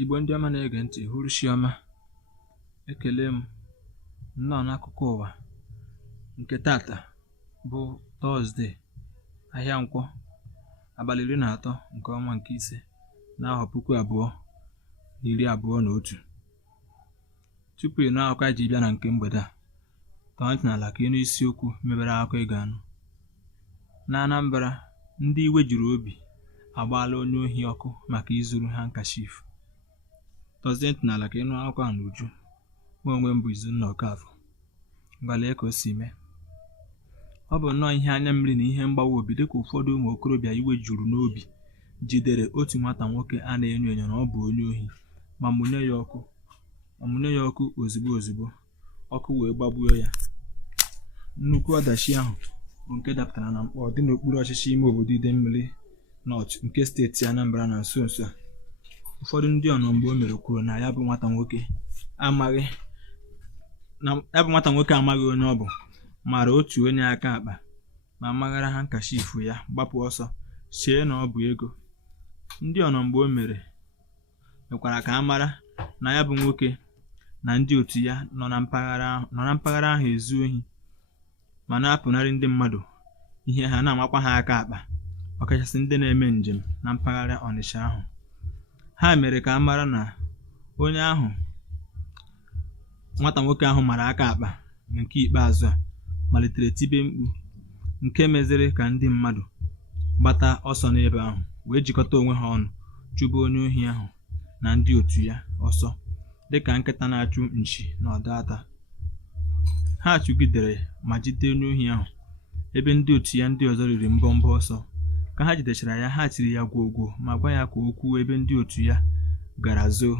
Igbo ndị ọma na-ege ntị, uhuruchiọma. Ekele m nnọọ n'akụkụ ụwa nke tata bụ Tọzdee, ahịa Nkwọ, abalị 13 nke ọnwa nke ise n'afọ 2021. Tupu ị nụ akụkọ anyị ji bịa na nke mgbede a, tọọ ntị n'ala ka ịnụ isiokwu mebere akụkọ ị ga-anụ. Na Anambra, ndị iwe juru obi agbaala onye ohi ọkụ maka izuru handkerchief. Tọzie ntị n'ala ka ịnụ akụkọ a n'uju. Mụ onwe m bụ Izunna Okafọ. Gbalee ka o si mee. Ọ bụ nnọọ ihe anya mmiri na ihe mgbawa obi dịka ụfọdụ ụmụ okorobịa iwe juru n'obi jidere otu nwata nwoke a na-enyo enyo na ọ bụ onye ohi ma mụnye ya ọkụ ozugbo ọkụ wee gbagbuo ya. Nnukwu ọdachi ahụ bụ nke dapụtara na Mkpọ dị n'okpuru ọchịchị ime obodo Idemmili North nke steeti Anambra na nso nso a. Ụfọdụ ndị ọnọmgbe o mere kwuru na ya bụ nwata nwoke amaghị onye ọ bụ, mara otu onye aka akpa ma maghara handkerchief ya gbapụ ọsọ chee na ọ bụ ego. Ndị ọnọmgbe o mere mekwara ka a mara na ya bụ nwoke na ndị otu ya nọ na mpaghara ahụ ezu ohi ma na-apụnarị ndị mmadụ ihe ha na-amakwa ha aka akpa, ọkachasị ndị na-eme njem na mpaghara Ọnịsha ahụ. Ha mere ka a mara na onye ahụ nwata nwoke ahụ mara aka akpa nke ikpeazụ a malitere tibe mkpu nke meziri ka ndị mmadụ gbata ọsọ n'ebe ahụ wee jikọta onwe ha ọnụ chụba onye ohi ahụ na ndị otu ya ọsọ dịka nkịta na-achụ nchi na ọdọ ata. Ha chụgidere ma jide onye ohi ahụ ebe ndị otu ya ndị ọzọ riri mbọmbọ ọsọ. Ka ha jidechara ya, ha tiri ya gwogwo ma gwa ya ka o kwuo ebe ndị otu ya gara zoo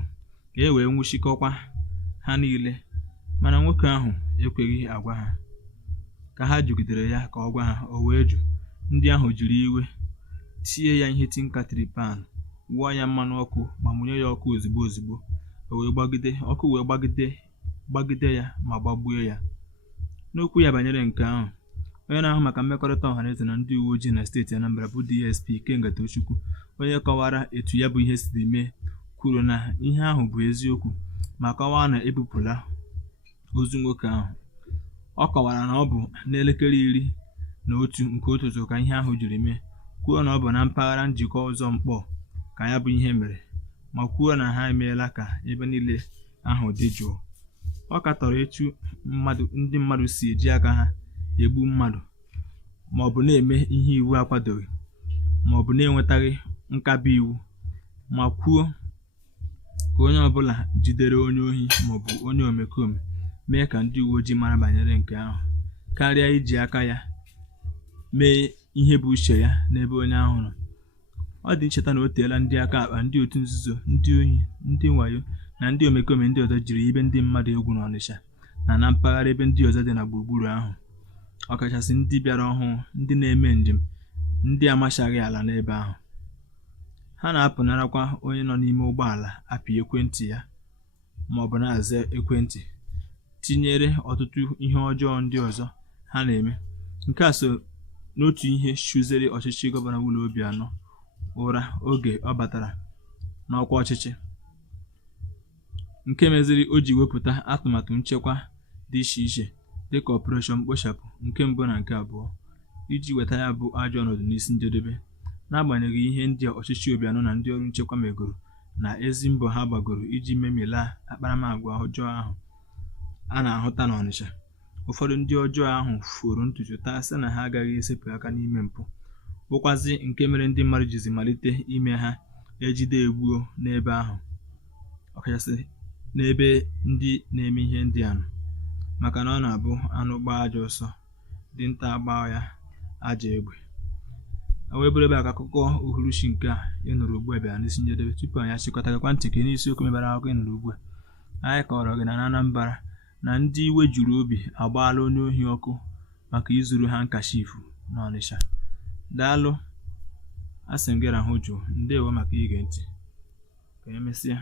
ka e wee nwụchikọkwa ha niile, mana nwoke ahụ ekweghị agwa ha. Ka ha jụgidere ya ka ọ gwa ha, o wee jụ. Ndị ahụ jiri iwe tie ya ihe tinkatịrị pan, wụọ ya mmanụ ọkụ ma mụnye ya ọkụ ozugbo ọkụ wee gbagide ya ma gbagbuo ya. N'okwu ya banyere nke ahụ, onye na-ahụ maka mmekọrịta ọhaneze na ndị uwe ojii na steeti Anambra bụ DSP Ikenga Tochukwu, onye kọwara etu ya bụ ihe siri mee, kwuru na ihe ahụ bụ eziokwu ma kọwaa na ebupụla ozu nwoke ahụ. Ọ kọwara na ọ bụ n'elekere 11 nke ụtụtụ ka ihe ahụ jiri mee, kwuo na ọ bụ na mpaghara njikọ ụzọ Mkpọ ka ya bụ ihe mere, ma kwuo na ha emeela ka ebe niile ahụ dị jụụ. Ọ katọrọ etu ndị mmadụ si eji aka ha egbu mmadụ ma ọ bụ na-eme ihe iwu akwadoghị ma ọ bụ na-enwetaghị nkaba iwu, ma kwuo ka onye ọbụla jidere onye ohi ma ọ bụ onye omekome mee ka ndị uwe ojii mara banyere nke ahụ karịa iji aka ya mee ihe bụ uche ya n'ebe onye ahụ nọ. Ọ dị ncheta na o teela ndị aka akpa, ndị otu nzuzo, ndị ohi, ndị wayo na ndị omekome ndị ọzọ jiri ibe ndị mmadụ egwu n'Ọnịsha na mpaghara ebe ndị ọzọ dị na gburugburu ahụ, ọkachasị ndị bịara ọhụụ, ndị na-eme njem, ndị amachaghị ala n'ebe ahụ. Ha na-apụnarakwa onye nọ n'ime ụgbọala apị ekwentị ya ma ọ bụ na-aza ekwentị, tinyere ọtụtụ ihe ọjọọ ndị ọzọ ha na-eme. Nke a so n'otu ihe chụzere ọchịchị gọvanọ Willie Obianọ ụra oge ọ batara n'ọkwa ọchịchị, nke meziri o ji wepụta atụmatụ nchekwa dị iche iche dịka Operation Mkpochapụ nke mbụ na nke abụọ iji weta ya bụ ajọ ọnọdụ n'isi njedebe. N'agbanyeghị ihe ndị ọchịchị Obianọ na ndị ọrụ nchekwa megoro na ezi mbọ ha gbagoro iji memilaa akparamagwa ọjọọ ahụ a na-ahụta n'Ọnịsha, ụfọdụ ndị ọjọọ ahụ foro ntutu taa sị na ha agaghị esepụ aka n'ime mpụ, bụkwazị nke mere ndị mmadụ jizi malite ime ha ejide egbuo n'ebe ahụ, ọkachasị n'ebe ndị na-eme ihe ndị a nọ, maka na ọ na-abụ anụ gbaa ajọ ọsọ dinta gbaa ya ajọ egbe. Wee bụrụ ebe a ka akụkọ uhuruchi nke a ị nụrụ ugbu a bịara n'isi njedebe. Tupu anyị achịkọtagakwa ntị ka n'isiokwu mebere akụkọ ị nụrụ ugbu a, anyị kọrọ gị na Anambra na ndị iwe juru obi agbaala onye ohi ọkụ maka izuru handkerchief n'Ọnịsha. Daalụ, asị m gị rahụ jụụ. Ndewo maka ige ntị. Ka emesịa.